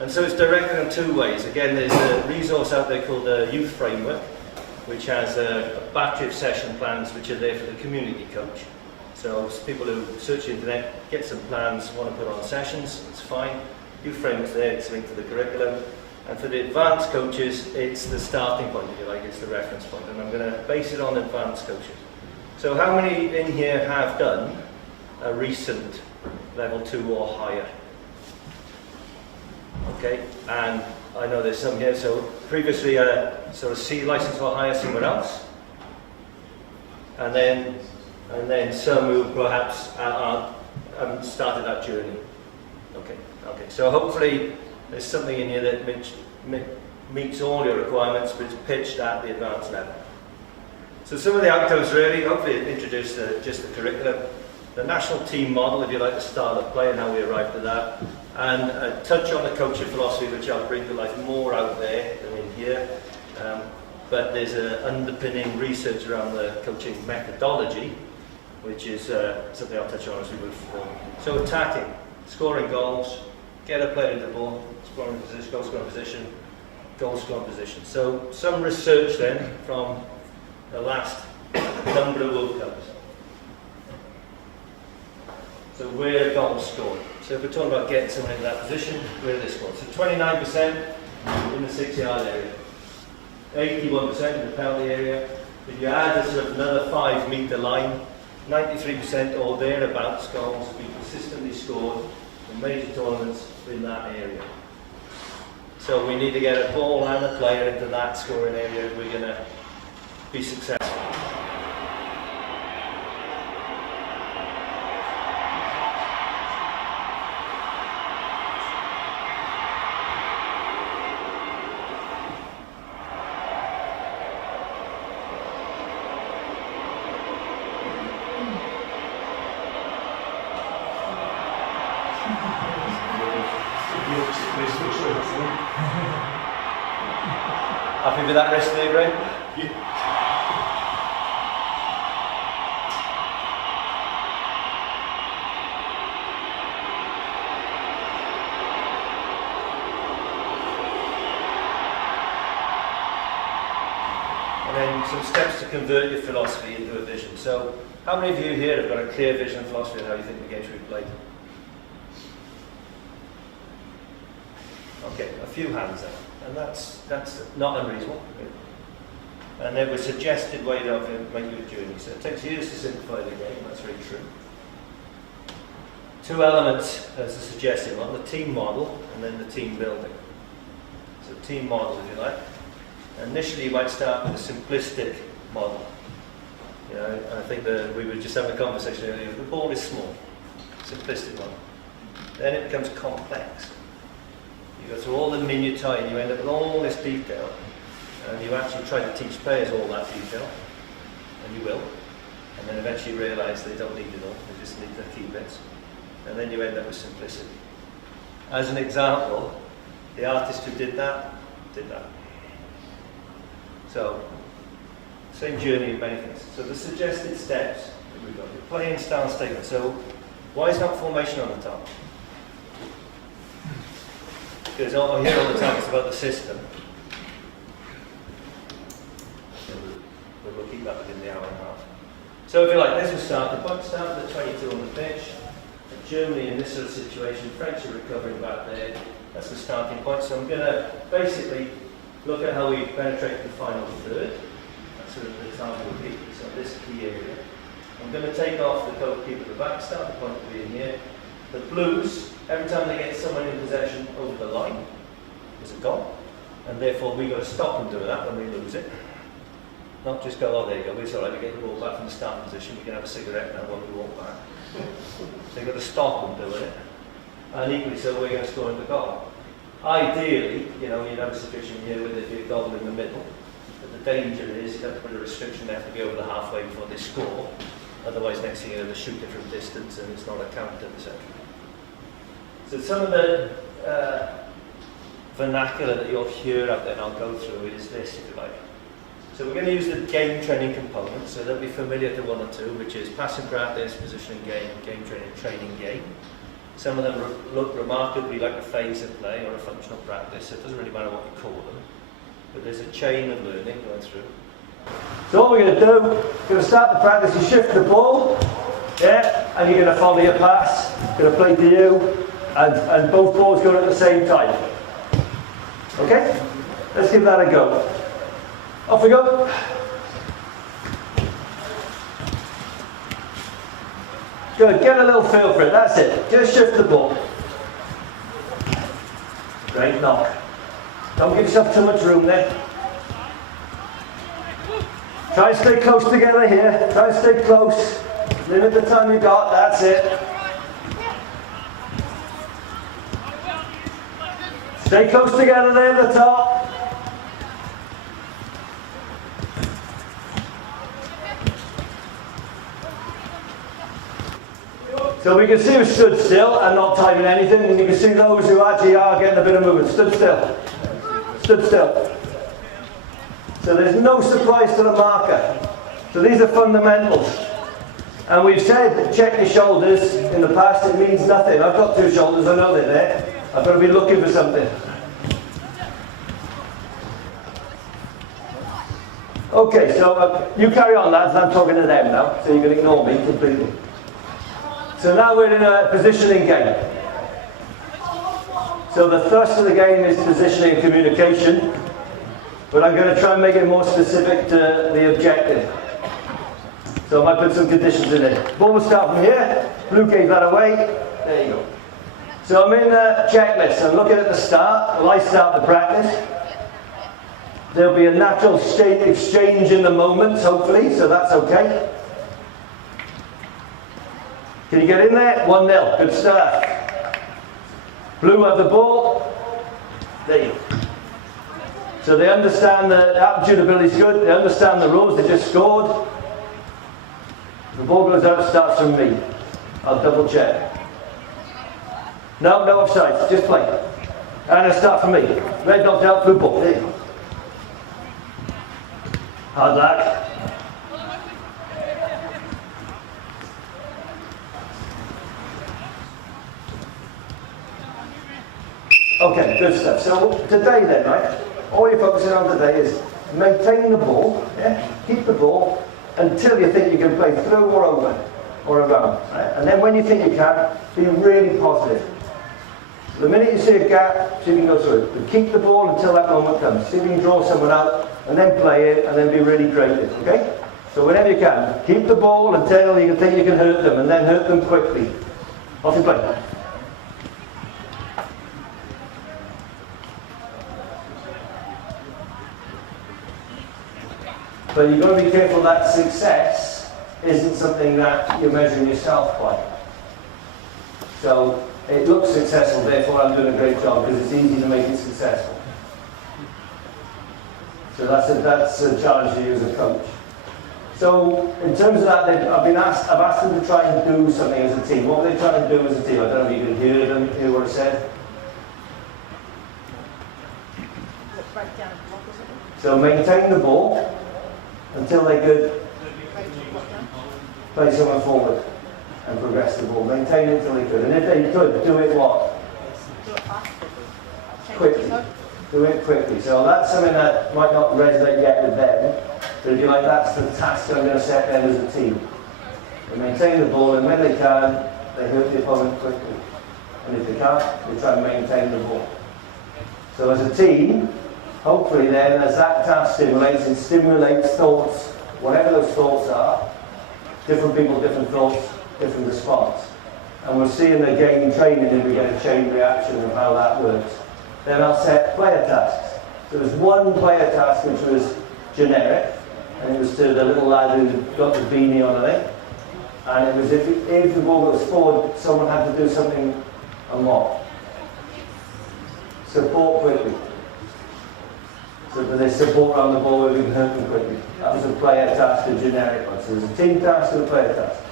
And so it's directed in two ways. Again, there's a resource out there called the Youth Framework, which has a battery of session plans which are there for the community coach. So people who search the internet, get some plans, want to put on sessions, it's fine. Youth Framework's there, it's linked to the curriculum. And for the advanced coaches, it's the starting point, if you like, it's the reference point. And I'm going to base it on advanced coaches. So how many in here have done a recent level 2 or higher? Okay, and I know there's some here, so previously a sort of C license or higher somewhere else. And then some who perhaps haven't started that journey. Okay, so hopefully there's something in here that meets all your requirements, but it's pitched at the advanced level. So some of the outcomes really, hopefully introduce just the curriculum, the national team model, if you like, the style of play and how we arrived at that, and a touch on the coaching philosophy, which I'll bring to life more out there than in here. But there's an underpinning research around the coaching methodology, which is something I'll touch on as we move forward. So attacking, scoring goals, get a player into the ball, scoring position, goal scoring position, goal scoring position. So some research then from the last number of World Cups. So where are goals scored? So if we're talking about getting someone into that position, where are they scored? So 29% in the 6-yard area, 81% in the penalty area. If you add a sort of another 5-metre line, 93% or thereabouts goals have been consistently scored in major tournaments in that area. So we need to get a ball and a player into that scoring area if we're going to be successful. Happy with that rest there, Greg? Yeah. And then some steps to convert your philosophy into a vision. So, how many of you here have got a clear vision and philosophy of how you think the game should be played? Okay, a few hands there. And that's not unreasonable. And there were suggested ways of making a journey. So it takes years to simplify the game, that's very true. Two elements as a suggested one, the team model and then the team building. So team model, if you like. Initially you might start with a simplistic model. You know, I think that we were just having a conversation earlier, the ball is small, simplistic one. Then it becomes complex. You go through all the minutiae and you end up with all this detail, and you actually try to teach players all that detail, and you will, and then eventually you realise they don't need it all, they just need the key bits, and then you end up with simplicity. As an example, the artist who did that. So, same journey in many things. So the suggested steps that we've got, the play and style statement. So, why is not formation on the top? Because I hear all the time it's about the system. We'll keep that within the hour and a half. So if you like, this was starting point, start with the 22 on the pitch. Germany in this sort of situation, French are recovering back there. That's the starting point. So I'm going to basically look at how we penetrate the final third. That's sort of the target will be. So this key area. I'm going to take off the goalkeeper at the back, starting point will be in here. The Blues, every time they get someone in possession over the line, is a goal. And therefore we've got to stop them doing that when we lose it. Not just go, oh there you go, it's alright, we get the ball back from the starting position, we can have a cigarette now when we walk back. So you've got to stop them doing it. And equally so, we're going to score in the goal. Ideally, you know, you'd have a situation here where there'd be a goal in the middle. But the danger is you have to put a restriction, they have to be over the halfway before they score. Otherwise, next thing you know, they shoot it from distance and it's not a counter, etc. So some of the vernacular that you'll hear out there, and I'll go through, is this, if you like. So we're going to use the game training component, so they'll be familiar to one or two, which is passing practice, positioning game, game training, training game. Some of them look remarkably like a phase of play or a functional practice, so it doesn't really matter what you call them. But there's a chain of learning going through. So what we're going to do, we're going to start the practice, you shift the ball, yeah, and you're going to follow your pass, going to play to you, and both balls going at the same time. Okay? Let's give that a go. Off we go. Good, get a little feel for it, that's it. Just shift the ball. Great knock. Don't give yourself too much room there. Try and stay close together here. Try and stay close. Limit the time you got, that's it. Stay close together there at the top. So we can see who stood still and not timing anything, and you can see those who actually are getting a bit of movement. Stood still. Stood still. So there's no surprise to the marker. So these are fundamentals. And we've said check your shoulders in the past, it means nothing. I've got two shoulders, I know they're there. I've got to be looking for something. Okay, so you carry on lads, I'm talking to them now, so you can ignore me completely. So now we're in a positioning game. So the thrust of the game is positioning and communication, but I'm going to try and make it more specific to the objective. So I might put some conditions in it. Ball will start from here. Blue gave that away. There you go. So I'm in a checklist. I'm looking at the start. Well, I start the practice. There'll be a natural state exchange in the moments, hopefully, so that's okay. Can you get in there? 1-0. Good start. Blue have the ball. There you go. So they understand the aptitude ability is good. They understand the rules. They just scored. The ball goes out, starts from me. I'll double check. No offsides. Just play. And it'll start from me. Red knocked out, blue ball. There you go. Hard luck. Okay, good stuff. So today then, right, all you're focusing on today is maintain the ball, yeah? Keep the ball until you think you can play through or over or around. Right? And then when you think you can, be really positive. The minute you see a gap, see if you can go through it. But keep the ball until that moment comes. See if you can draw someone out and then play it and then be really creative, okay? So whenever you can, keep the ball until you think you can hurt them and then hurt them quickly. Off you play. But you've got to be careful that success isn't something that you're measuring yourself by. So it looks successful, therefore I'm doing a great job, because it's easy to make it successful. So that's a challenge to you as a coach. So in terms of that, I've asked them to try and do something as a team. What are they trying to do as a team? I don't know if you can hear what I said. So maintain the ball until they could play someone forward and progress the ball. Maintain it until they could. And if they could, do it what? Quickly. Do it quickly. So that's something that might not resonate yet with them, but if you like, that's the task that I'm going to set them as a team. They maintain the ball, and when they can, they hurt the opponent quickly. And if they can't, they try and maintain the ball. So as a team, hopefully then, as that task stimulates thoughts, whatever those thoughts are, different people, different thoughts, different response. And we'll see in the game training if we get a chain reaction of how that works. Then I'll set player tasks. So there was one player task which was generic, and it was to the little lad who got the beanie on, I think. And it was if the ball goes forward, someone had to do something and what? Support quickly. So that they support around the ball where we can hurt them quickly. That was a player task, a generic one. So there's a team task and a player task.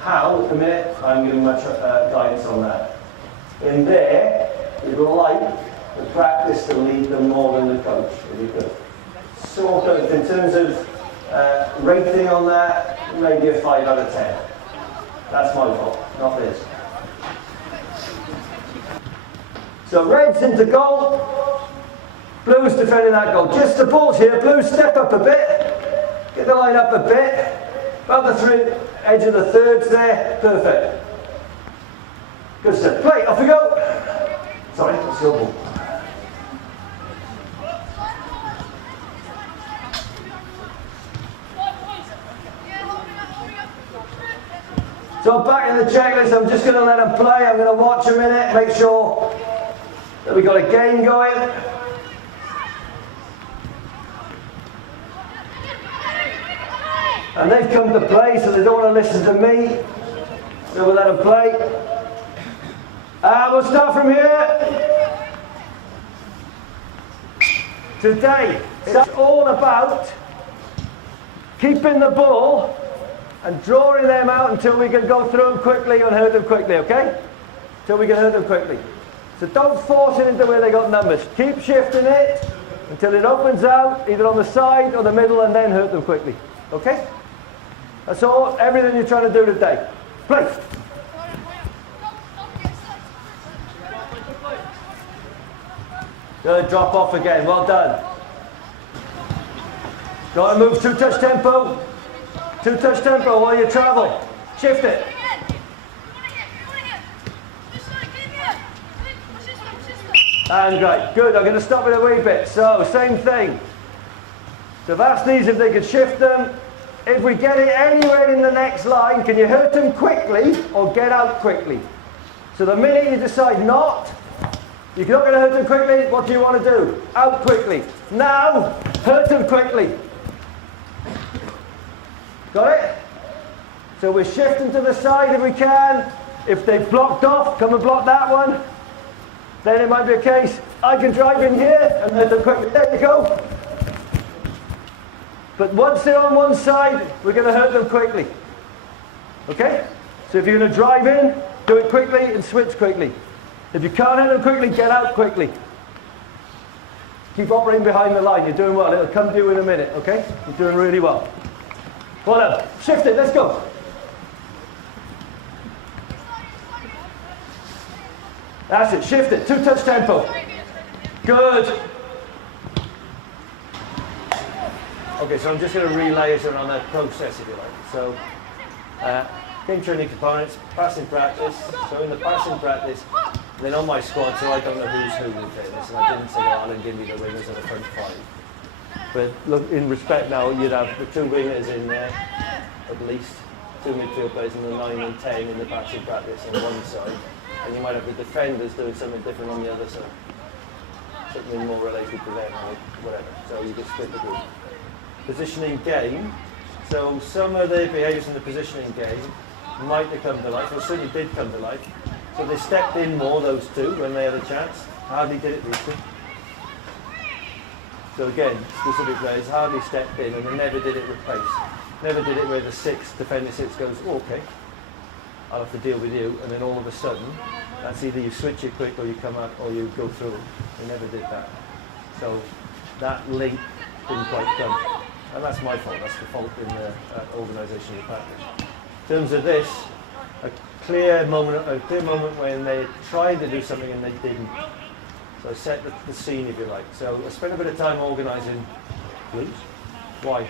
How, at the minute, I'm giving much guidance on that. In there, you'd like the practice to lead them more than the coach, if you could. Sort of, in terms of rating on that, maybe a 5 out of 10. That's my fault, not this. So red's into goal, blue's defending that goal. Just the ball's here, blue step up a bit, get the line up a bit, about the edge of the thirds there, perfect. Good stuff. Play, off we go. Sorry, that's your ball. So back in the checklist, I'm just going to let them play. I'm going to watch a minute, make sure that we've got a game going. And they've come to play, so they don't want to listen to me. So we'll let them play. We'll start from here. Today, it's all about keeping the ball and drawing them out until we can go through them quickly and hurt them quickly, okay? Until we can hurt them quickly. So don't force it into where they got numbers. Keep shifting it until it opens out, either on the side or the middle, and then hurt them quickly, okay? That's all, everything you're trying to do today. Play. Good, drop off again, well done. Got to move 2-touch tempo. 2-touch tempo while you travel. Shift it. And great, good, I'm going to stop it a wee bit. So, same thing. So I've asked these if they could shift them. If we get it anywhere in the next line, can you hurt them quickly or get out quickly? So the minute you decide not, you're not going to hurt them quickly, what do you want to do? Out quickly. Now, hurt them quickly. Got it? So we're shifting to the side if we can. If they've blocked off, come and block that one. Then it might be a case, I can drive in here and hurt them quickly. There you go. But once they're on one side, we're going to hurt them quickly. Okay? So if you're going to drive in, do it quickly and switch quickly. If you can't hurt them quickly, get out quickly. Keep operating behind the line. You're doing well. It'll come to you in a minute, okay? You're doing really well. Well done. Shift it. Let's go. That's it. Shift it. 2-touch tempo. Good. Okay, so I'm just going to relay it around that process, if you like. So, game training components, passing practice. So in the passing practice, then on my squad, so I don't know who's who in fairness, and I didn't say, oh, Alan, give me the wingers and the front five. But look, in respect now, you'd have the 2 wingers in there, at least, 2 midfield players, and the 9 and 10 in the passing practice on one side. And you might have the defenders doing something different on the other side. Something more related to them or whatever. So you could split the group. Positioning game. So some of the behaviours in the positioning game might have come to life, or certainly did come to life. So they stepped in more, those 2, when they had a chance. Hardly did it recently. So again, specific players hardly stepped in and they never did it with pace. Never did it where the 6, defender 6 goes, oh, okay, I'll have to deal with you, and then all of a sudden, that's either you switch it quick or you come out or you go through. They never did that. So that link didn't quite come. And that's my fault, that's the fault in the organisation of practice. In terms of this, a clear moment when they tried to do something and they didn't. So I set the scene, if you like. So I spent a bit of time organising groups. Why?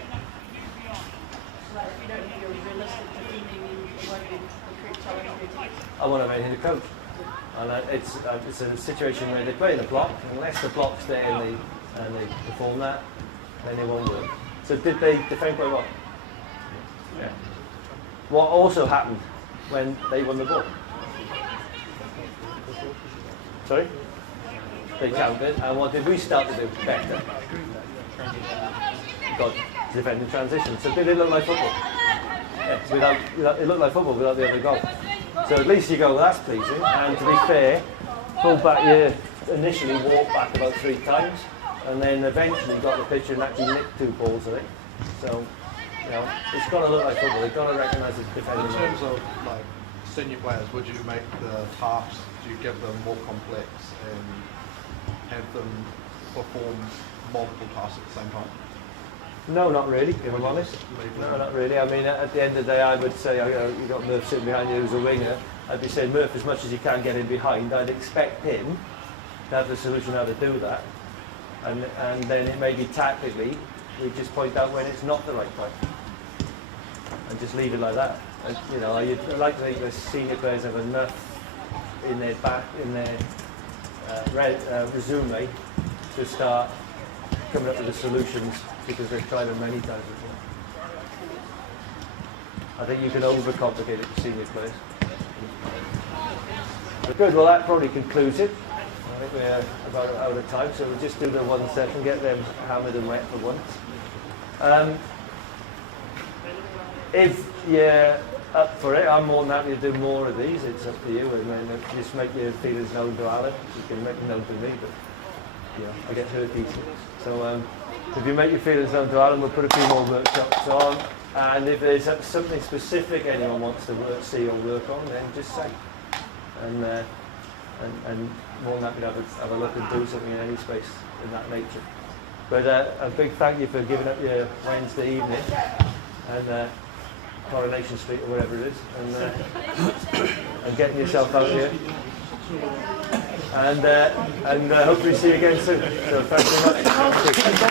I want to make him a coach. And it's a situation where they play the block, unless the block's there and they perform that, then they won't work. So did they defend quite well? Yeah. What also happened when they won the ball? Sorry? They counted, and what did we start to do better? Got defending transition. So did it look like football? Yeah, it looked like football without the other goal. So at least you go, well, that's pleasing. And to be fair, full back, you initially walked back about 3 times, and then eventually got the picture and actually nicked 2 balls of it. So, you know, it's got to look like football. They've got to recognise it's defending. In terms of like senior players, would you make the tasks? Do you give them more complex and have them perform multiple tasks at the same time? No, not really, if I'm honest. No, not really. I mean, at the end of the day, I would say, you've got Murph sitting behind you who's a winger. I'd be saying, Murph, as much as you can get in behind, I'd expect him to have the solution how to do that. And then it may be tactically, we just point out when it's not the right time. And just leave it like that. And, you know, I'd like to think the senior players have enough in their resume to start coming up with the solutions because they've tried them many times before. I think you can overcomplicate it for senior players. But good, well that probably concludes it. I think we're about out of time, so we'll just do the one session, get them hammered and wet for once. If you're up for it, I'm more than happy to do more of these. It's up to you, and then just make your feelings known to Alan. You can make them known to me, but yeah, I get hurt easily. So if you make your feelings known to Alan, we'll put a few more workshops on. And if there's something specific anyone wants to see or work on, then just say. And more than happy to have a look and do something in any space in that nature. But a big thank you for giving up your Wednesday evening and Coronation Street or whatever it is, and getting yourself out here. And hopefully see you again soon. So thanks very much.